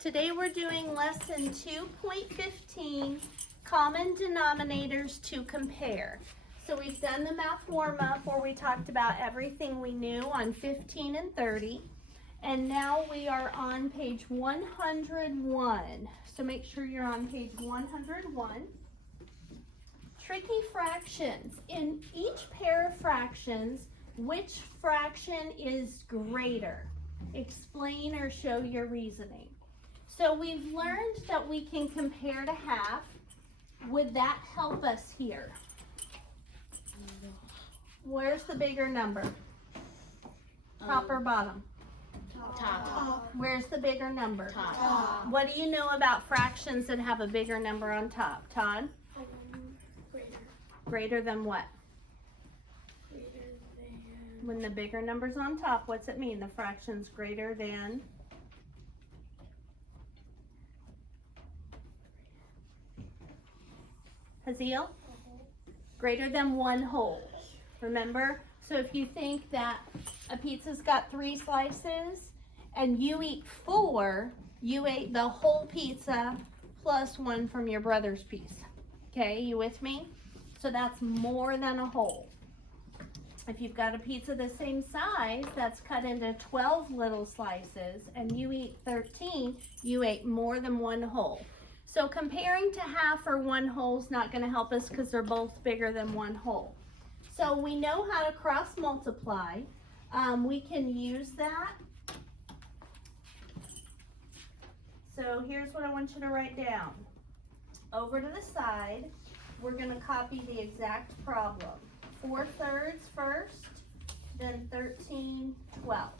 Today we're doing lesson 2.15, common denominators to compare. So we've done the math warm-up where we talked about everything we knew on 15 and 30. And now we are on page 101. So make sure you're on page 101. Tricky fractions. In each pair of fractions, which fraction is greater? Explain or show your reasoning. So we've learned that we can compare to half. Would that help us here? Where's the bigger number? Top or bottom? Top. Where's the bigger number? Top. What do you know about fractions that have a bigger number on top? Todd? Greater than what? When the bigger number's on top, what's it mean? The fraction's greater than? Haziel? Greater than 1 whole. Remember? So if you think that a pizza's got 3 slices and you eat 4, you ate the whole pizza plus 1 from your brother's piece. Okay, you with me? So that's more than a whole. If you've got a pizza the same size that's cut into 12 little slices and you eat 13, you ate more than 1 whole. So comparing to half or 1 whole is not going to help us because they're both bigger than 1 whole. So we know how to cross multiply. We can use that. So here's what I want you to write down. Over to the side, we're going to copy the exact problem. 4/3 first, then 13/12.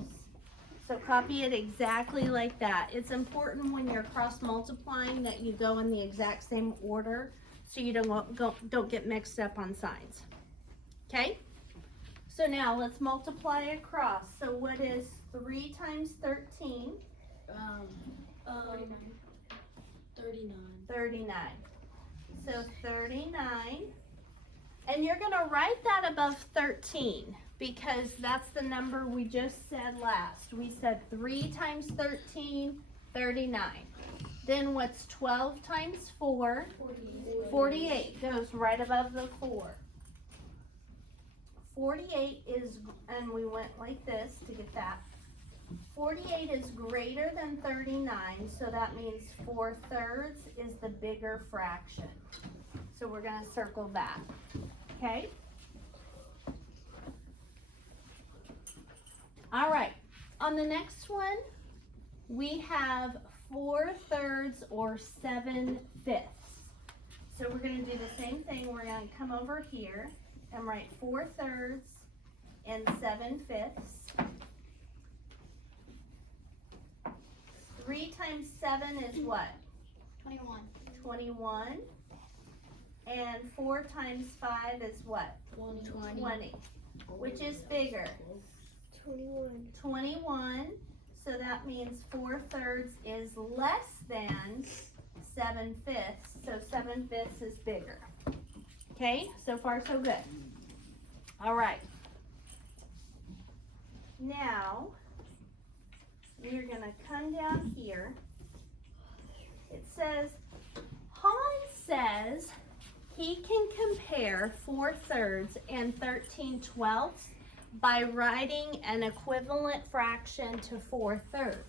So copy it exactly like that. It's important when you're cross multiplying that you go in the exact same order so you don't get mixed up on signs. Okay? So now let's multiply across. So what is 3 times 13? 39. So 39. And you're going to write that above 13 because that's the number we just said last. We said 3 times 13, 39. Then what's 12 times 4? 48 goes right above the 4. 48 is, and we went like this to get that. 48 is greater than 39, so that means 4/3 is the bigger fraction. So we're going to circle that. Okay? All right. On the next one, we have 4/3 or 7/5. So we're going to do the same thing. We're going to come over here and write 4/3 and 7/5. 3 times 7 is what? 21. And 4 times 5 is what? 20. Which is bigger? 21. So that means 4/3 is less than 7/5. So 7/5 is bigger. Okay, so far so good. All right. Now, we're going to come down here. It says, Hans says he can compare 4/3 and 13/12 by writing an equivalent fraction to 4/3.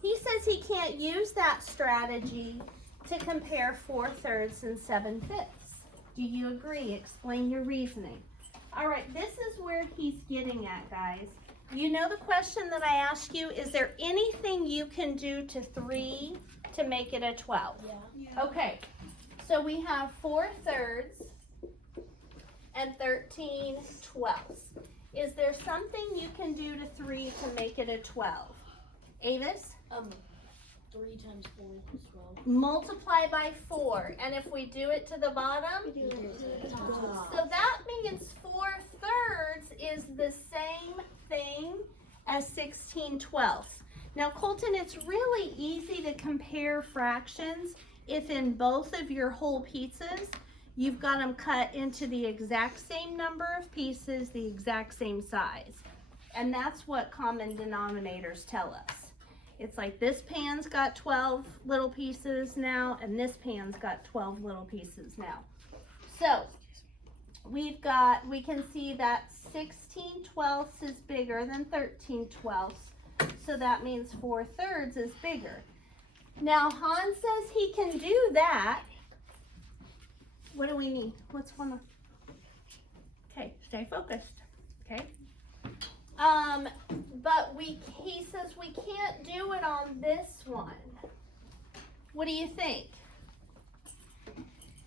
He says he can't use that strategy to compare 4/3 and 7/5. Do you agree? Explain your reasoning. All right, this is where he's getting at, guys. You know the question that I asked you, is there anything you can do to 3 to make it a 12? Yeah. Okay, so we have 4/3 and 13/12. Is there something you can do to 3 to make it a 12? Avis? 3 times 4 equals 12. Multiply by 4, and if we do it to the bottom, so that means 4/3 is the same thing as 16/12. Now Colton, it's really easy to compare fractions if in both of your whole pizzas you've got them cut into the exact same number of pieces, the exact same size. And that's what common denominators tell us. It's like this pan's got 12 little pieces now, and this pan's got 12 little pieces now. So we can see that 16/12 is bigger than 13/12. So that means 4/3 is bigger. Now Han says he can do that. What do we need? What's one of? Okay, stay focused. Okay. But he says we can't do it on this one. What do you think?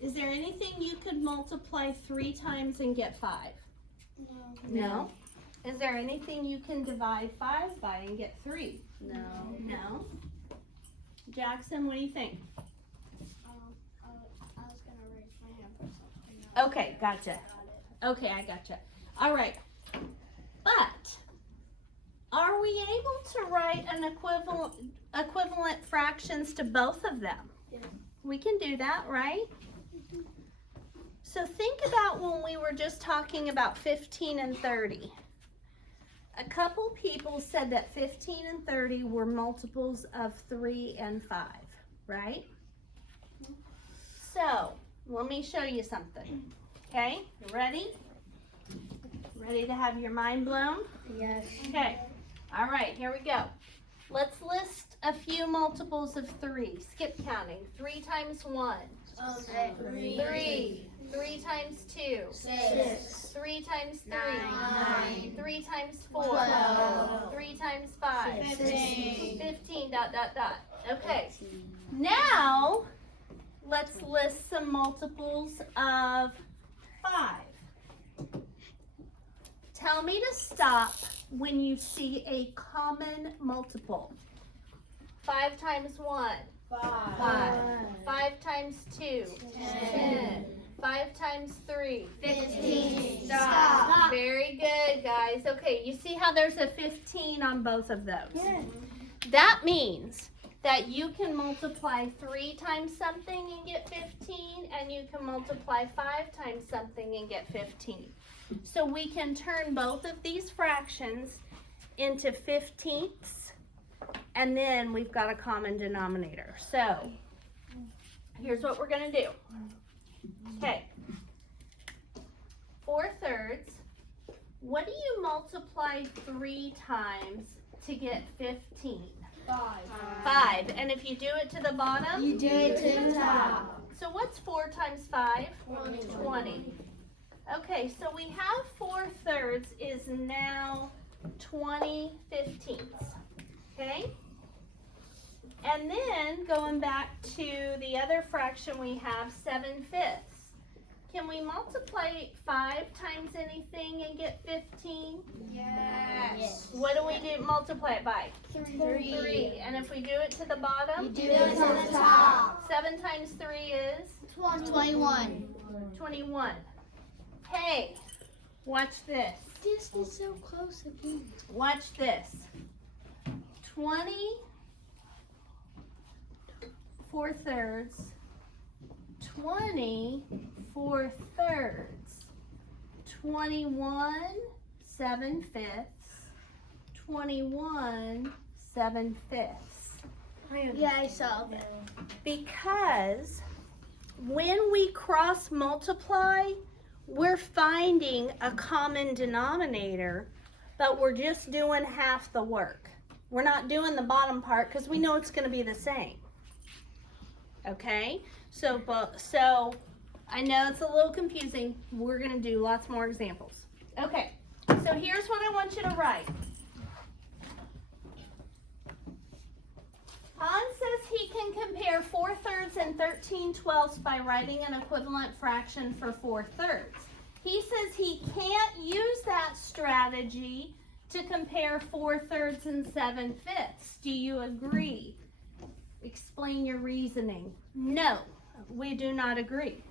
Is there anything you could multiply 3 times and get 5? No. Is there anything you can divide 5 by and get 3? No. Jackson, what do you think? I was gonna raise my hand for something. Okay, gotcha. Okay, I gotcha. All right. But are we able to write an equivalent fractions to both of them? Yeah. We can do that, right? So think about when we were just talking about 15 and 30. A couple people said that 15 and 30 were multiples of 3 and 5, right? So let me show you something. Okay, you ready? Ready to have your mind blown? Yes. Okay, all right, here we go. Let's list a few multiples of 3. Skip counting. 3 times 1. 3. 3 times 2. 6. 3 times 3. 9. 3 times 4. 12. 3 times 5. 15. 15, ... Okay, now let's list some multiples of 5. Tell me to stop when you see a common multiple. 5 times 1. 5. 5 times 2. 10. 5 times 3. 15. Stop. Very good, guys. Okay, you see how there's a 15 on both of those? Yes. That means that you can multiply 3 times something and get 15, and you can multiply 5 times something and get 15. So we can turn both of these fractions into 15ths, and then we've got a common denominator. So here's what we're going to do. Okay, 4/3. What do you multiply 3 times to get 15? 5. And if you do it to the bottom, You do it to the top. so what's 4 times 5? 20. 20. Okay, so we have 4/3 is now 20 15ths. Okay? And then going back to the other fraction we have, 7/5. Can we multiply 5 times anything and get 15? Yes. What do we do? Multiply it by? 3. And if we do it to the bottom? You do it to the top. 7 times 3 is? 21. 21. Hey, watch this. This is so close again. Watch this. 20 4/3. 20 4/3. 21 7/5. 21 7/5. Yeah, I saw that. Because when we cross multiply, we're finding a common denominator, but we're just doing half the work. We're not doing the bottom part because we know it's going to be the same. Okay? So I know it's a little confusing. We're going to do lots more examples. Okay. So here's what I want you to write. Han says he can compare 4/3 and 13/12 by writing an equivalent fraction for 4/3. He says he can't use that strategy to compare 4/3 and 7/5. Do you agree? Explain your reasoning. No, we do not agree.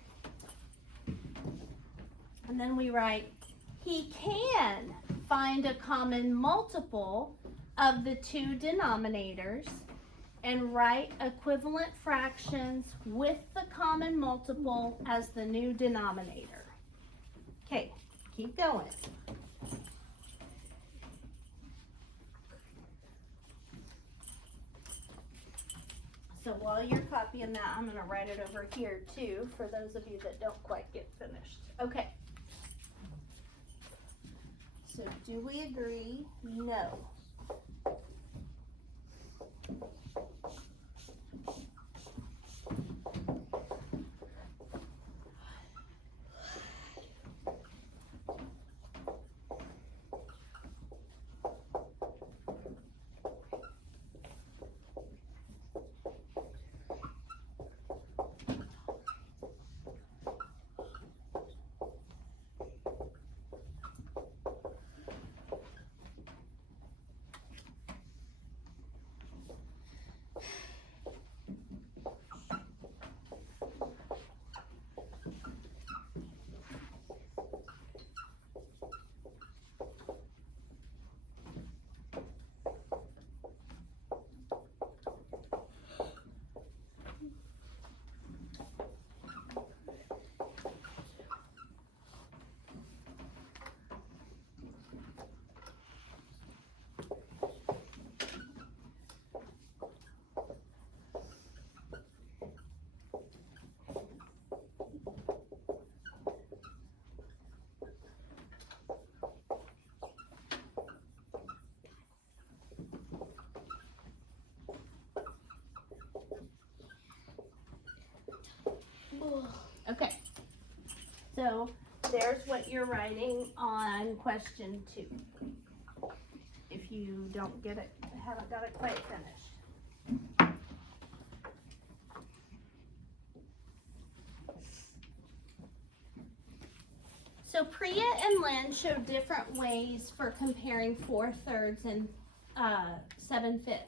And then we write, he can find a common multiple of the 2 denominators and write equivalent fractions with the common multiple as the new denominator. Okay, keep going. So while you're copying that, I'm going to write it over here too for those of you that don't quite get finished. Okay. So do we agree? No. Okay, so there's what you're writing on question 2. If you don't get it, haven't got it quite finished. So Priya and Lynn show different ways for comparing 4/3 and 7/5.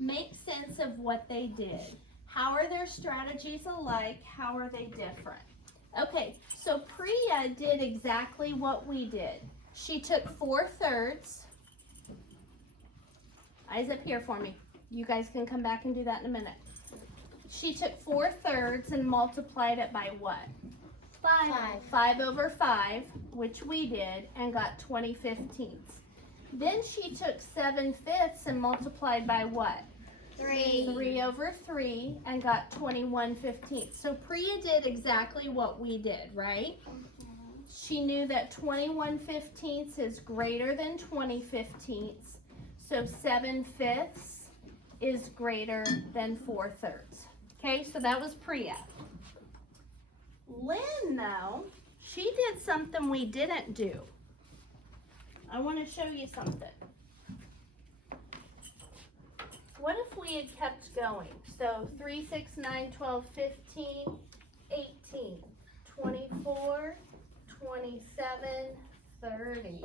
Make sense of what they did. How are their strategies alike? How are they different? Okay, so Priya did exactly what we did. She took 4/3. Eyes up here for me. You guys can come back and do that in a minute. She took 4/3 and multiplied it by what? 5. 5 over 5, which we did, and got 20/15. Then she took 7/5 and multiplied by what? 3. 3 over 3 and got 21/15. So Priya did exactly what we did, right? She knew that 21/15 is greater than 20/15. So 7/5 is greater than 4/3. Okay, so that was Priya. Lynn, though, she did something we didn't do. I want to show you something. What if we had kept going? So 3, 6, 9, 12, 15, 18, 24, 27, 30.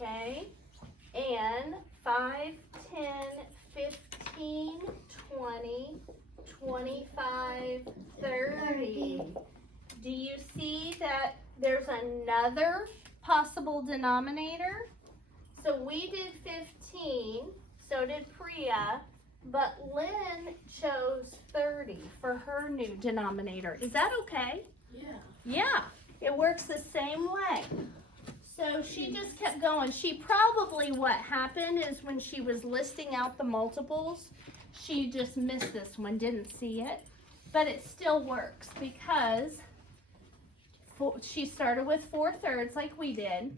Okay? And 5, 10, 15, 20, 25, 30. Do you see that there's another possible denominator? So we did 15, so did Priya, but Lynn chose 30 for her new denominator. Is that okay? Yeah. Yeah, it works the same way. So she just kept going. She probably, what happened is when she was listing out the multiples, she just missed this one, didn't see it. But it still works because she started with 4/3 like we did,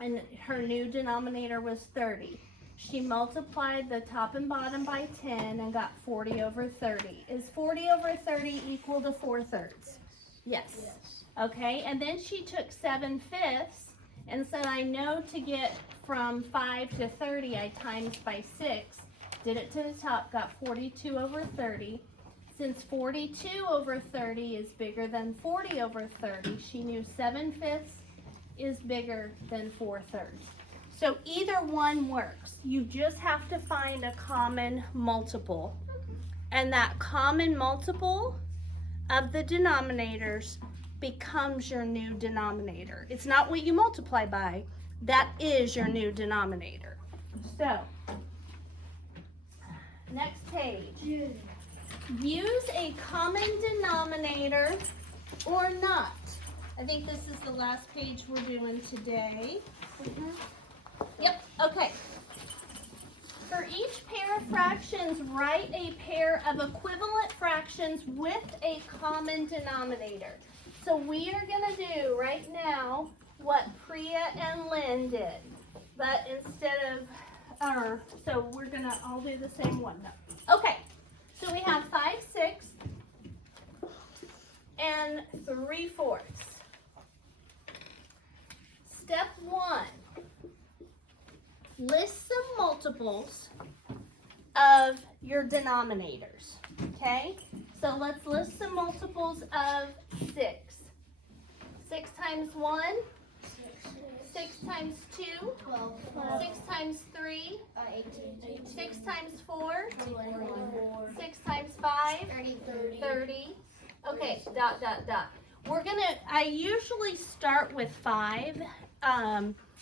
and her new denominator was 30. She multiplied the top and bottom by 10 and got 40 over 30. Is 40 over 30 equal to 4/3? Yes. Okay, and then she took 7/5 and said, I know to get from 5 to 30, I times by 6. Did it to the top, got 42 over 30. Since 42 over 30 is bigger than 40 over 30, she knew 7/5 is bigger than 4/3. So either one works. You just have to find a common multiple. And that common multiple of the denominators becomes your new denominator. It's not what you multiply by. That is your new denominator. So, next page. Use a common denominator or not. I think this is the last page we're doing today. Yep, okay. For each pair of fractions, write a pair of equivalent fractions with a common denominator. So we are going to do right now what Priya and Lynn did. But instead of, so we're going to all do the same one though. Okay, so we have 5/6 and 3/4. Step 1. List some multiples of your denominators, okay? So let's list some multiples of 6. 6 times 1, 6 times 2, 12. 6 times 3, 18. 6 times 4, 24. 6 times 5, 30. Okay, dot, dot, dot. I usually start with 5,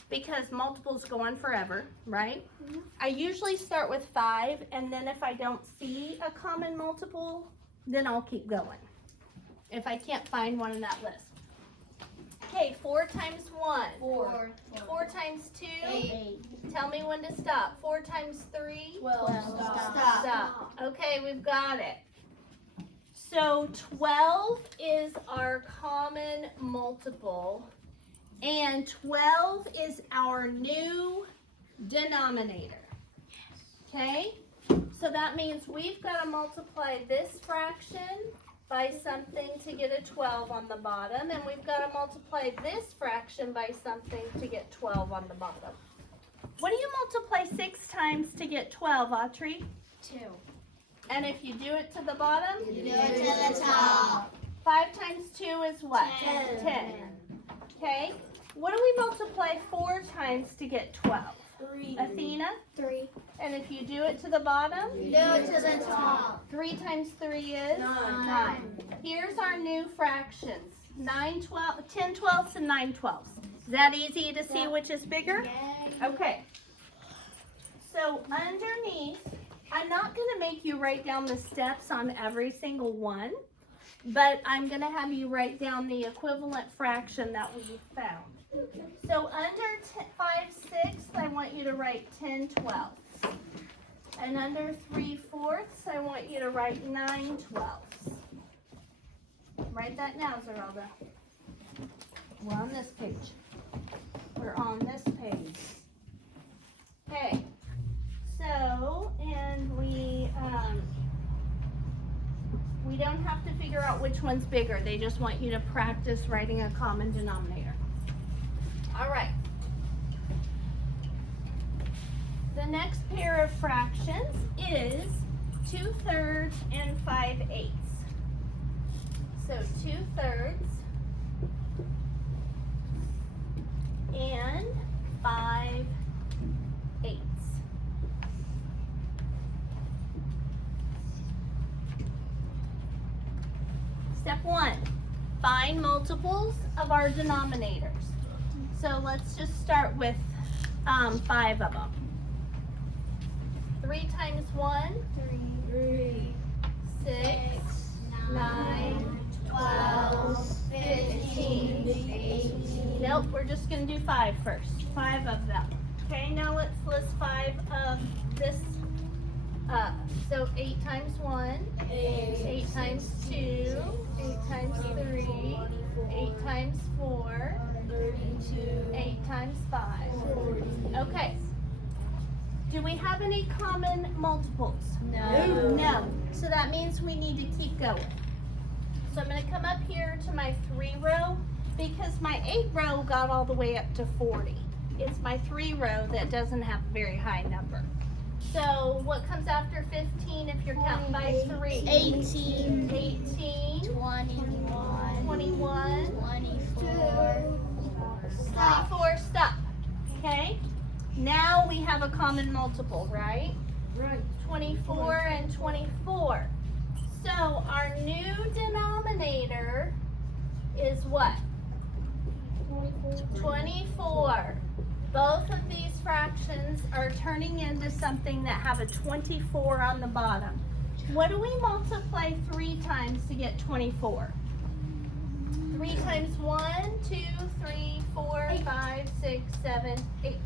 because multiples go on forever, right? Mm-hmm. I usually start with 5, and then if I don't see a common multiple, then I'll keep going, if I can't find one in that list. Okay, 4 times 1. 4. 4 times 2. 8. Tell me when to stop. 4 times 3. 12. Stop. Okay, we've got it. So 12 is our common multiple, and 12 is our new denominator. Okay? So that means we've got to multiply this fraction by something to get a 12 on the bottom, and we've got to multiply this fraction by something to get 12 on the bottom. What do you multiply 6 times to get 12, Autrey? 2. And if you do it to the bottom? You do it to the top. 5 times 2 is what? 10. 10. Okay? What do we multiply 4 times to get 12? 3. Athena? 3. And if you do it to the bottom? You do it to the top. 3 times 3 is? 9. Here's our new fractions. 10 twelfths and 9 twelfths. Is that easy to see which is bigger? Okay. So underneath, I'm not going to make you write down the steps on every single one, but I'm going to have you write down the equivalent fraction that we found. So under 5/6, I want you to write 10 twelfths. And under 3/4, I want you to write 9 twelfths. Write that now, Zeralda. We're on this page. We're on this page. Okay. So, and we don't have to figure out which one's bigger. They just want you to practice writing a common denominator. All right. The next pair of fractions is 2/3 and 5/8. So 2/3 and 5/8. Step 1, find multiples of our denominators. So let's just start with 5 of them. 3 times 1, 3. 6, 9, 12, 15. 18. Nope, we're just going to do 5 first. 5 of them. Okay, now let's list 5 of this. So 8 times 1, 8 times 2, 8 times 3, 8 times 4, 8 times 5. Okay. Do we have any common multiples? No. No. So that means we need to keep going. So I'm going to come up here to my 3 row because my 8 row got all the way up to 40. It's my 3 row that doesn't have a very high number. So what comes after 15 if you're counting by 3? 18. 18. 21. 21. 24. Stop. 24, stop. Okay? Now we have a common multiple, right? Right. 24 and 24. So our new denominator is what? 24. Both of these fractions are turning into something that have a 24 on the bottom. What do we multiply 3 times to get 24? 3 times 1, 2, 3, 4, 5, 6, 7, 8.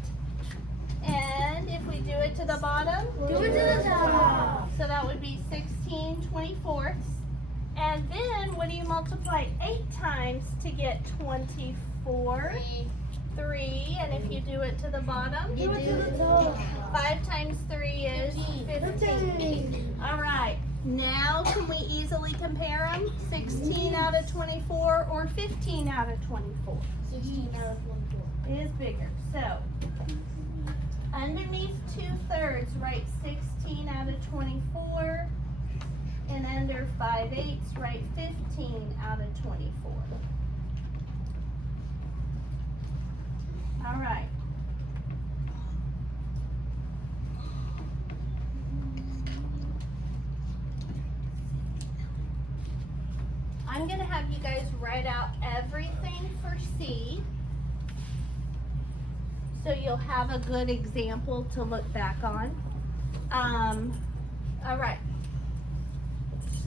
And if we do it to the bottom, Do it to the top. so that would be 16/24. And then what do you multiply 8 times to get 24? 3. And if you do it to the bottom, Do it to the top. 5 times 3 is 15. All right. Now can we easily compare them? 16 out of 24 or 15 out of 24? 16 out of 24. It is bigger. So underneath 2/3, write 16 out of 24. And under 5/8, write 15 out of 24. All right. I'm going to have you guys write out everything for C, so you'll have a good example to look back on. All right.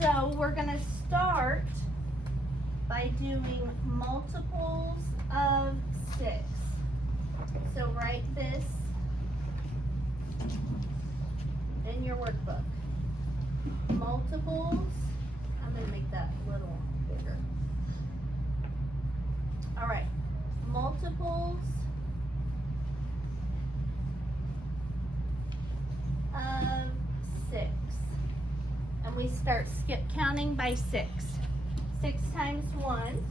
So we're going to start by doing multiples of 6. So write this in your workbook. Multiples, I'm going to make that a little bigger. All right, multiples of 6. And we start skip counting by 6. 6 times 1,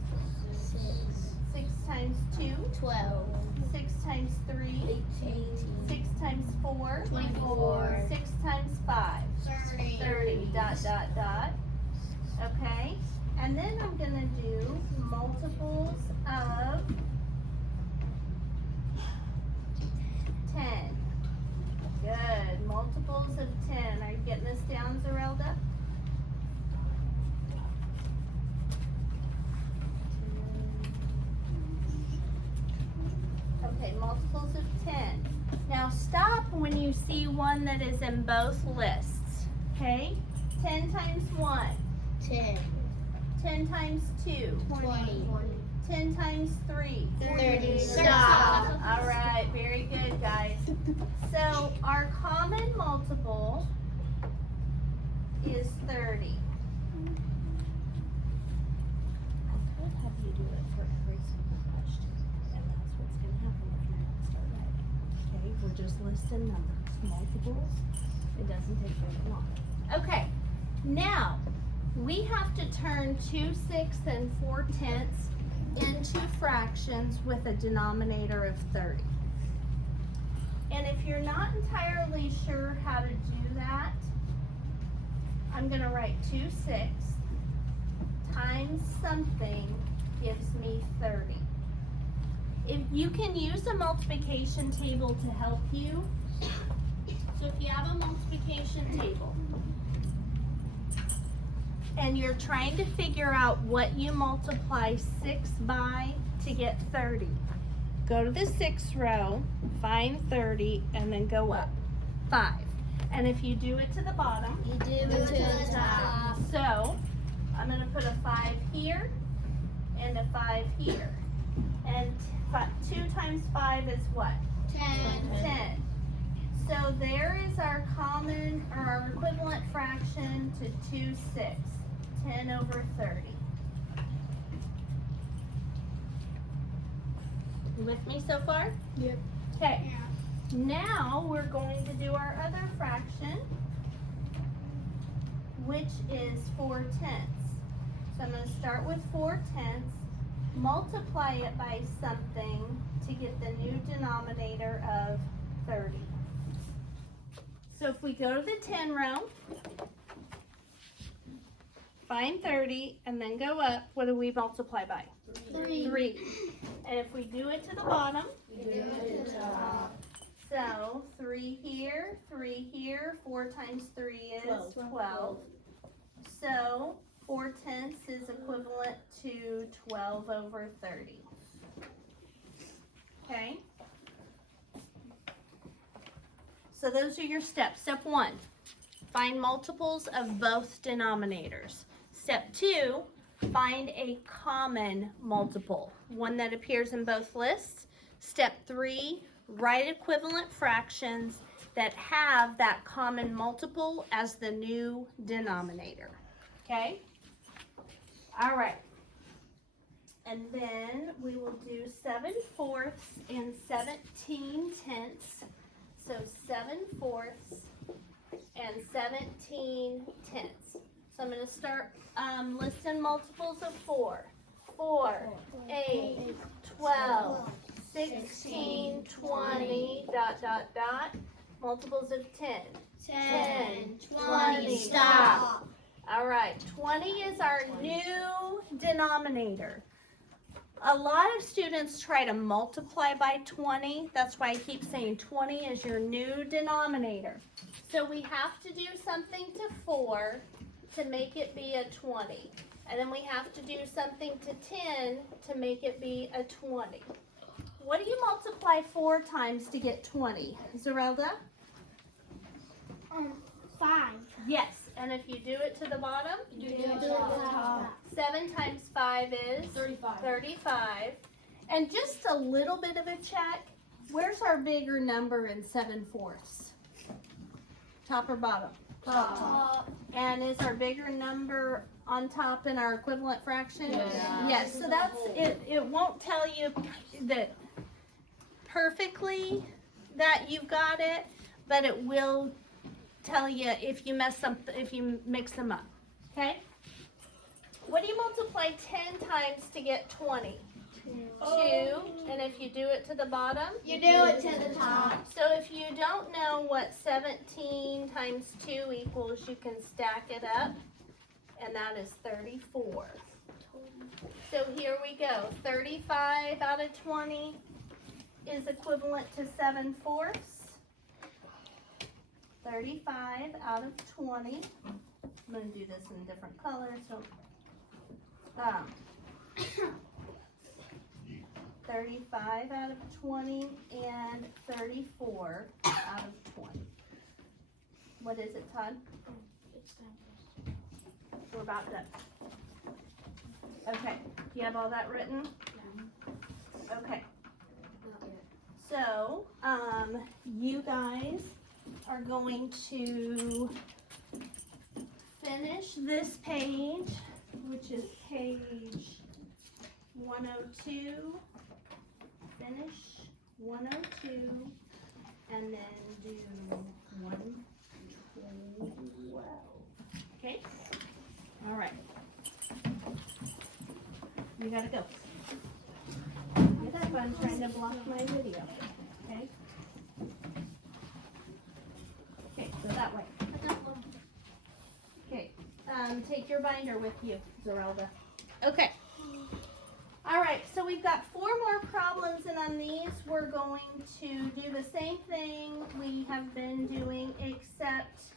6 times 2, 12. 6 times 3, 18. 6 times 4, 24. 6 times 5, 30, dot, dot, dot. Okay, and then I'm going to do multiples of 10. Good, multiples of 10. Are you getting this down, Zerelda? Okay, multiples of 10. Now stop when you see one that is in both lists. Okay? 10 times 1. 10. 10 times 2. 20. 10 times 3. 30. Stop. All right, very good, guys. So our common multiple is 30. I could have you do it for every single question, and that's what's going to happen if you don't start writing. Okay, we're just listing numbers. Multiples, it doesn't take very long. Okay, now we have to turn 2 6 and 4 tenths into fractions with a denominator of 30. And if you're not entirely sure how to do that, I'm going to write 2 6 times something gives me 30. If you can use a multiplication table to help you. So if you have a multiplication table and you're trying to figure out what you multiply 6 by to get 30, go to the 6th row, find 30, and then go up 5. And if you do it to the bottom, You do it to the top. so I'm going to put a 5 here and a 5 here. And 2 times 5 is what? 10. 10. So there is our common, or our equivalent fraction to 2 6. 10 over 30. You with me so far? Yep. Okay. Now we're going to do our other fraction, which is 4 tenths. So I'm going to start with 4 tenths, multiply it by something to get the new denominator of 30. So if we go to the 10 row, find 30, and then go up, what do we multiply by? 3. And if we do it to the bottom, You do it to the top. so 3 here, 3 here, 4 times 3 is 12. So 4 tenths is equivalent to 12 over 30. Okay? So those are your steps. Step 1, find multiples of both denominators. Step 2, find a common multiple, one that appears in both lists. Step 3, write equivalent fractions that have that common multiple as the new denominator. Okay? All right. And then we will do 7/4 and 17/10. So 7/4 and 17/10. So I'm going to start listing multiples of 4. 4, 8, 12, 16, 20, ... Multiples of 10. 10, 20, stop. All right, 20 is our new denominator. A lot of students try to multiply by 20. That's why I keep saying 20 is your new denominator. So we have to do something to 4 to make it be a 20. And then we have to do something to 10 to make it be a 20. What do you multiply 4 times to get 20? Zerelda? 5. Yes. And if you do it to the bottom? You do it to the top. 7 times 5 is? 35. 35. And just a little bit of a check. Where's our bigger number in 7/4? Top or bottom? Top. And is our bigger number on top in our equivalent fraction? Yeah. Yes, so that's it. It won't tell you that perfectly that you've got it, but it will tell you if you mix them up. Okay? What do you multiply 10 times to get 20? 2. And if you do it to the bottom? You do it to the top. So if you don't know what 17 times 2 equals, you can stack it up, and that is 34. So here we go. 35 out of 20 is equivalent to 7/4. 35 out of 20. I'm going to do this in a different color. So 35 out of 20 and 34 out of 20. What is it, Todd? We're about done. Okay. Do you have all that written? Okay. So, you guys are going to finish this page, which is page 102. Finish 102, and then do 112. Okay? All right. You gotta go. Get up, I'm trying to block my video. Okay? Okay, so that way. Okay, take your binder with you, Zerelda. Okay. All right, so we've got 4 more problems, and on these we're going to do the same thing we have been doing, except,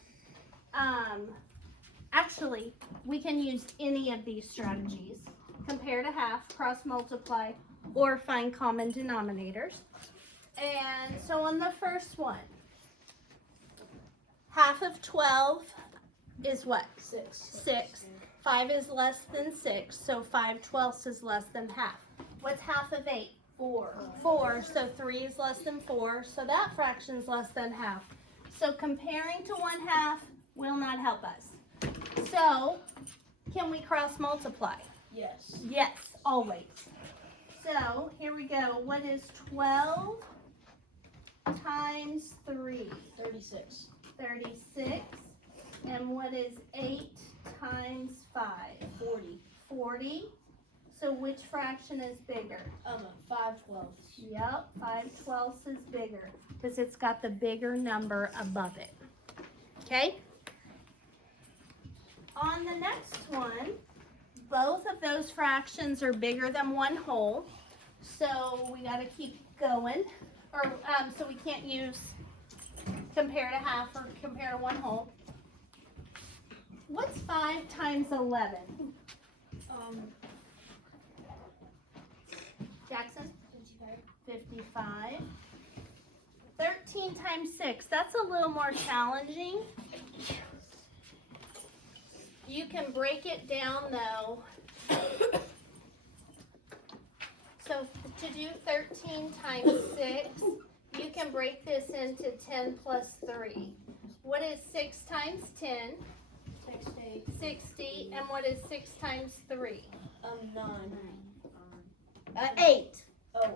actually, we can use any of these strategies. Compare to half, cross multiply, or find common denominators. And so on the first one, half of 12 is what? 6. 5 is less than 6, so 5/12 is less than half. What's half of 8? 4, so 3 is less than 4, so that fraction is less than half. So comparing to 1/2 will not help us. So, can we cross multiply? Yes. Yes, always. So, here we go. What is 12 times 3? 36. 36. And what is 8 times 5? 40. 40. So which fraction is bigger? 5/12. Yep, 5/12 is bigger because it's got the bigger number above it. Okay? On the next one, both of those fractions are bigger than 1 whole. So we got to keep going. Or so we can't use compare to half or compare to 1 whole. What's 5 times 11? Jackson? 55. 13 times 6. That's a little more challenging. You can break it down though. So to do 13 times 6, you can break this into 10 plus 3. What is 6 times 10? 60. 60. And what is 6 times 3? 9. 8. Oh.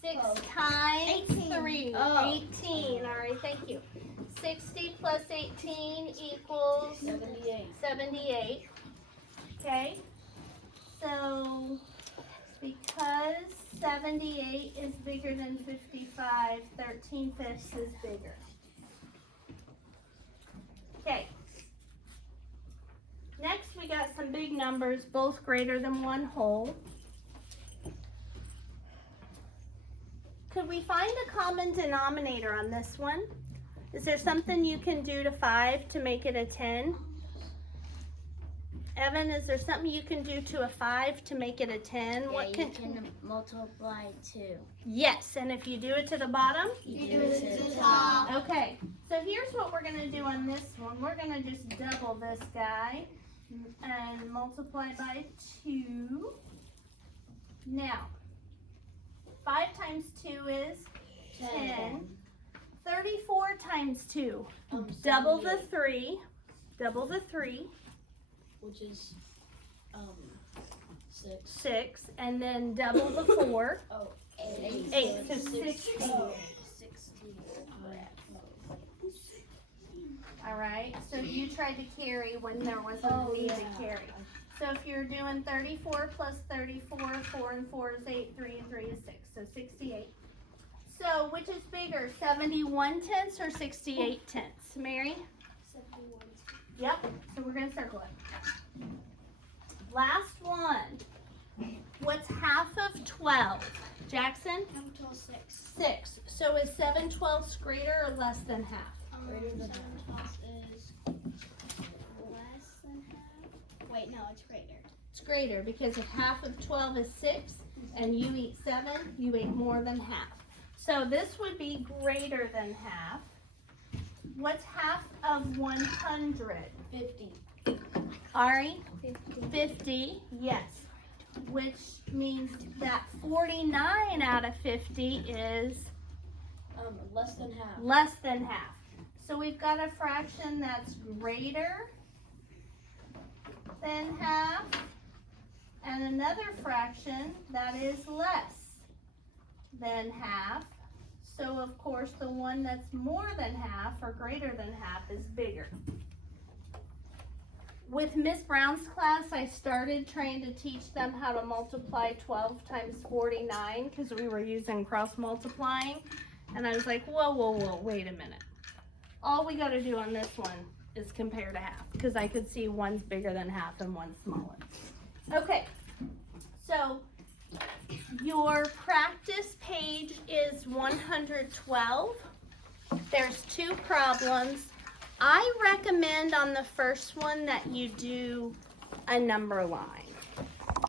6 Oh. times 18. 3. Oh. 18. All right, thank you. 60 plus 18 equals 78. 78. Okay. So, because 78 is bigger than 55, 13/5 is bigger. Okay. Next, we got some big numbers, both greater than 1 whole. Could we find a common denominator on this one? Is there something you can do to 5 to make it a 10? Evan, is there something you can do to a 5 to make it a 10? Yeah, What you can multiply 2. Yes, and if you do it to the bottom? You do it to the top. Okay, so here's what we're going to do on this one. We're going to just double this guy and multiply by 2. Now, 5 times 2 is 10. 34 times 2. Double the 3. Double the 3. Which is 6. 6. And then double the 4. Oh, 8. 8. So 60. Oh. 60. All right, so you tried to carry when there wasn't a need to carry. So if you're doing 34 plus 34, 4 and 4 is 8, 3 and 3 is 6, so 68. So which is bigger, 71 tenths or 68 tenths? Mary? 71. Yep, so we're gonna circle it. Last one. What's half of 12? Jackson? 6. 6. So is 7/12 greater or less than half? Greater than 7/12 is less than half. Wait, no, it's greater. It's greater because if half of 12 is 6 and you eat 7, you ate more than half. So this would be greater than half. What's half of 100? 50. Ari? 50. 50, yes. Which means that 49 out of 50 is Less than half. less than half. So we've got a fraction that's greater than half and another fraction that is less than half. So of course the one that's more than half or greater than half is bigger. With Miss Brown's class, I started trying to teach them how to multiply 12 times 49 because we were using cross multiplying. And I was like, whoa, wait a minute. All we got to do on this one is compare to half because I could see one's bigger than half and one's smaller. Okay, so your practice page is 112. There's 2 problems. I recommend on the first one that you do a number line.